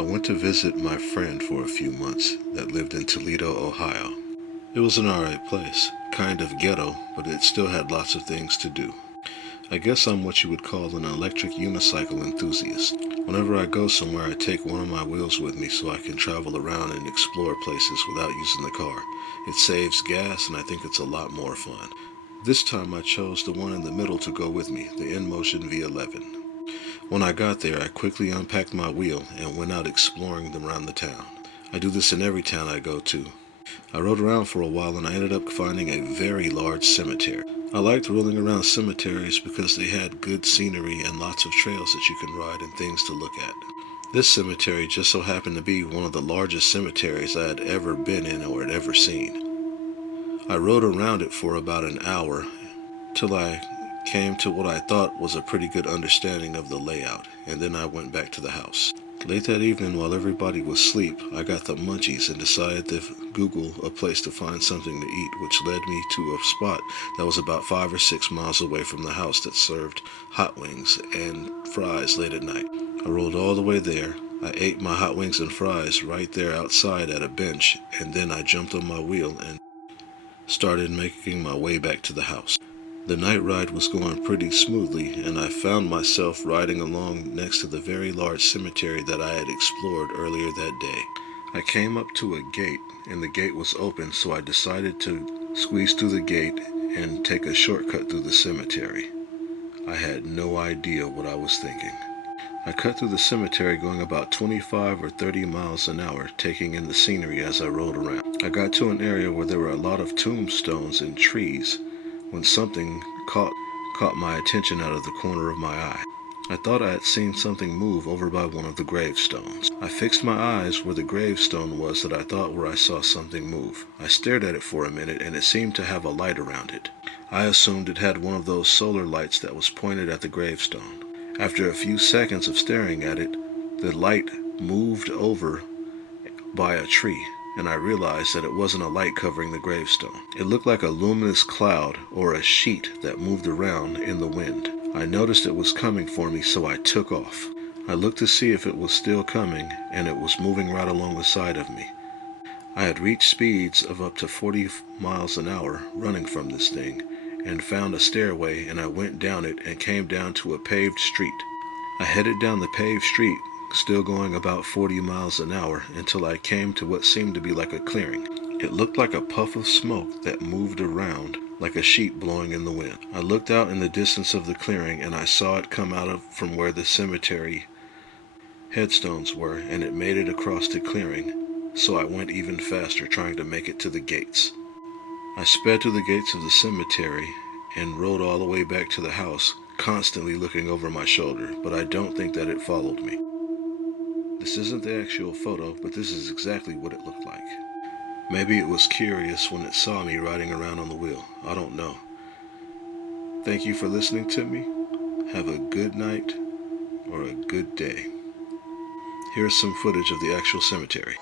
I went to visit my friend for a few months that lived in Toledo, Ohio. It was an alright place, kind of ghetto, but it still had lots of things to do. I guess I'm what you would call an electric unicycle enthusiast. Whenever I go somewhere, I take one of my wheels with me so I can travel around and explore places without using the car. It saves gas and I think it's a lot more fun. This time I chose the one in the middle to go with me, the InMotion V11. When I got there, I quickly unpacked my wheel and went out exploring around the town. I do this in every town I go to. I rode around for a while and I ended up finding a very large cemetery. I liked rolling around cemeteries because they had good scenery and lots of trails that you can ride and things to look at. This cemetery just so happened to be one of the largest cemeteries I had ever been in or had ever seen. I rode around it for about an hour till I came to what I thought was a pretty good understanding of the layout, and then I went back to the house. Late that evening, while everybody was asleep, I got the munchies and decided to Google a place to find something to eat, which led me to a spot that was about 5 or 6 miles away from the house that served hot wings and fries late at night. I rolled all the way there. I ate my hot wings and fries right there outside at a bench, and then I jumped on my wheel and started making my way back to the house. The night ride was going pretty smoothly, and I found myself riding along next to the very large cemetery that I had explored earlier that day. I came up to a gate, and the gate was open, so I decided to squeeze through the gate and take a shortcut through the cemetery. I had no idea what I was thinking. I cut through the cemetery going about 25 or 30 miles an hour, taking in the scenery as I rode around. I got to an area where there were a lot of tombstones and trees when something caught my attention out of the corner of my eye. I thought I had seen something move over by one of the gravestones. I fixed my eyes where the gravestone was that I thought where I saw something move. I stared at it for a minute and it seemed to have a light around it. I assumed it had one of those solar lights that was pointed at the gravestone. After a few seconds of staring at it, the light moved over by a tree, and I realized that it wasn't a light covering the gravestone. It looked like a luminous cloud or a sheet that moved around in the wind. I noticed it was coming for me, so I took off. I looked to see if it was still coming, and it was moving right along the side of me. I had reached speeds of up to 40 miles an hour running from this thing, and found a stairway, and I went down it and came down to a paved street. I headed down the paved street, still going about 40 miles an hour, until I came to what seemed to be like a clearing. It looked like a puff of smoke that moved around like a sheet blowing in the wind. I looked out in the distance of the clearing and I saw it come from where the cemetery headstones were, and it made it across the clearing, so I went even faster trying to make it to the gates. I sped to the gates of the cemetery and rode all the way back to the house, constantly looking over my shoulder, but I don't think that it followed me. This isn't the actual photo, but this is exactly what it looked like. Maybe it was curious when it saw me riding around on the wheel. I don't know. Thank you for listening to me. Have a good night or a good day. Here's some footage of the actual cemetery.